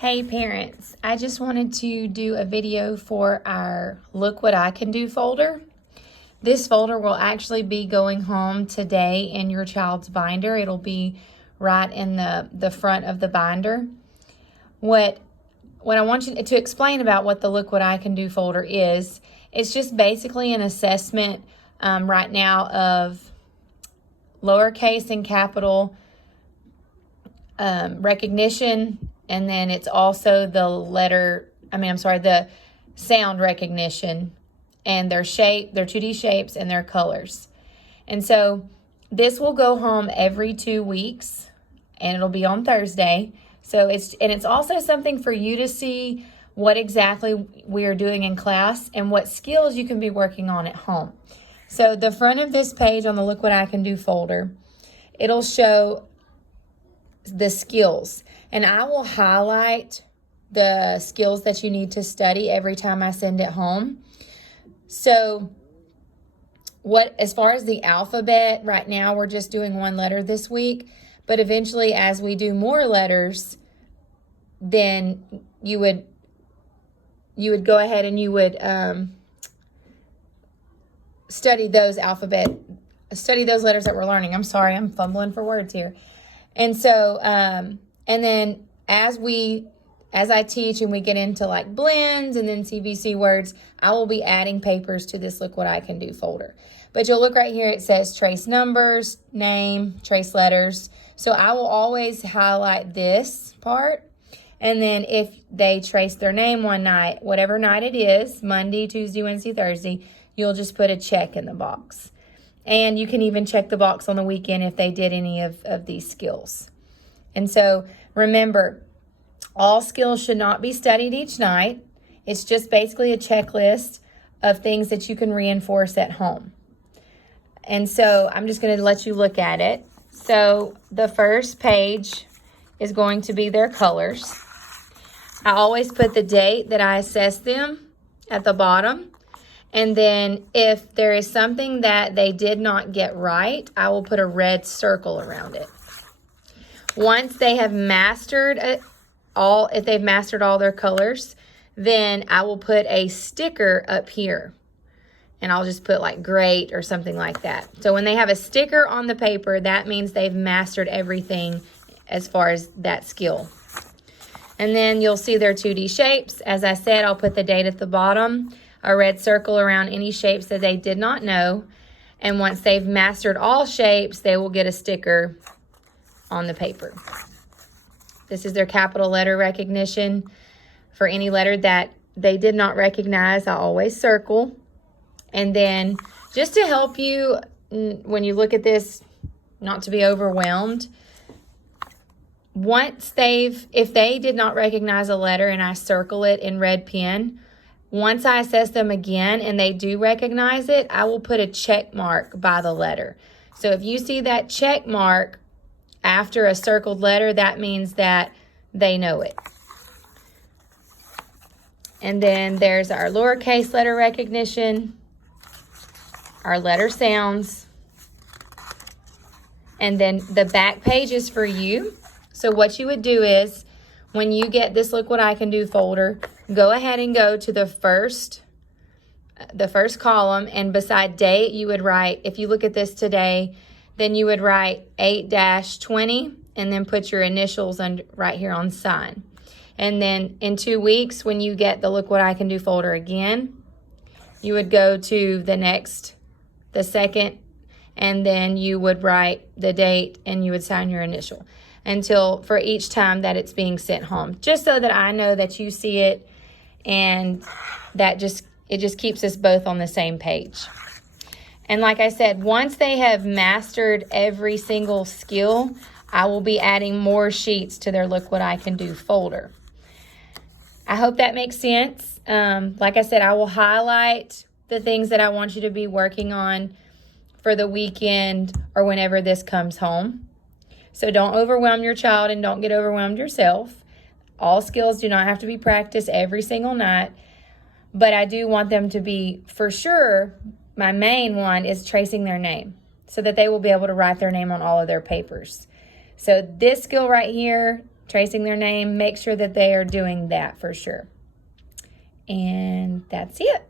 Hey parents, I just wanted to do a video for our Look What I Can Do folder. This folder will actually be going home today in your child's binder. It'll be right in the front of the binder. What I want you to explain about what the Look What I Can Do folder is, it's just basically an assessment right now of lowercase and capital recognition. And then it's also the sound recognition and their shape, their 2D shapes and their colors. And so this will go home every 2 weeks and it'll be on Thursday. So it's also something for you to see what exactly we are doing in class and what skills you can be working on at home. So the front of this page on the Look What I Can Do folder, it'll show the skills, and I will highlight the skills that you need to study every time I send it home. So as far as the alphabet, right now we're just doing one letter this week, but eventually as we do more letters, then you would go ahead and you would study those letters that we're learning. I'm sorry, I'm fumbling for words here. And so, and then as I teach and we get into like blends and then CVC words, I will be adding papers to this Look What I Can Do folder. But you'll look right here, it says trace numbers, name, trace letters. So I will always highlight this part. And then if they trace their name one night, whatever night it is, Monday, Tuesday, Wednesday, Thursday, you'll just put a check in the box. And you can even check the box on the weekend if they did any of these skills. And so remember, all skills should not be studied each night. It's just basically a checklist of things that you can reinforce at home. And so I'm just going to let you look at it. So the first page is going to be their colors. I always put the date that I assessed them at the bottom. And then if there is something that they did not get right, I will put a red circle around it. Once they have mastered if they've mastered all their colors, then I will put a sticker up here. And I'll just put like great or something like that. So when they have a sticker on the paper, that means they've mastered everything as far as that skill. And then you'll see their 2D shapes. As I said, I'll put the date at the bottom, a red circle around any shapes that they did not know. And once they've mastered all shapes, they will get a sticker on the paper. This is their capital letter recognition. For any letter that they did not recognize, I always circle. And then just to help you when you look at this, not to be overwhelmed, if they did not recognize a letter and I circle it in red pen, once I assess them again and they do recognize it, I will put a check mark by the letter. So if you see that check mark after a circled letter, that means that they know it. And then there's our lowercase letter recognition, our letter sounds, and then the back page is for you. So what you would do is, when you get this Look What I Can Do folder, go ahead and go to the first column, and beside date, you would write, if you look at this today, then you would write 8-20 and then put your initials right here on sign. And then in 2 weeks, when you get the Look What I Can Do folder again, you would go to the second, and then you would write the date and you would sign your initial for each time that it's being sent home, just so that I know that you see it, and it just keeps us both on the same page. And like I said, once they have mastered every single skill, I will be adding more sheets to their Look What I Can Do folder. I hope that makes sense. Like I said, I will highlight the things that I want you to be working on for the weekend or whenever this comes home. So don't overwhelm your child and don't get overwhelmed yourself. All skills do not have to be practiced every single night, but I do want them to be, for sure, my main one is tracing their name so that they will be able to write their name on all of their papers. So this skill right here, tracing their name, make sure that they are doing that for sure. And that's it.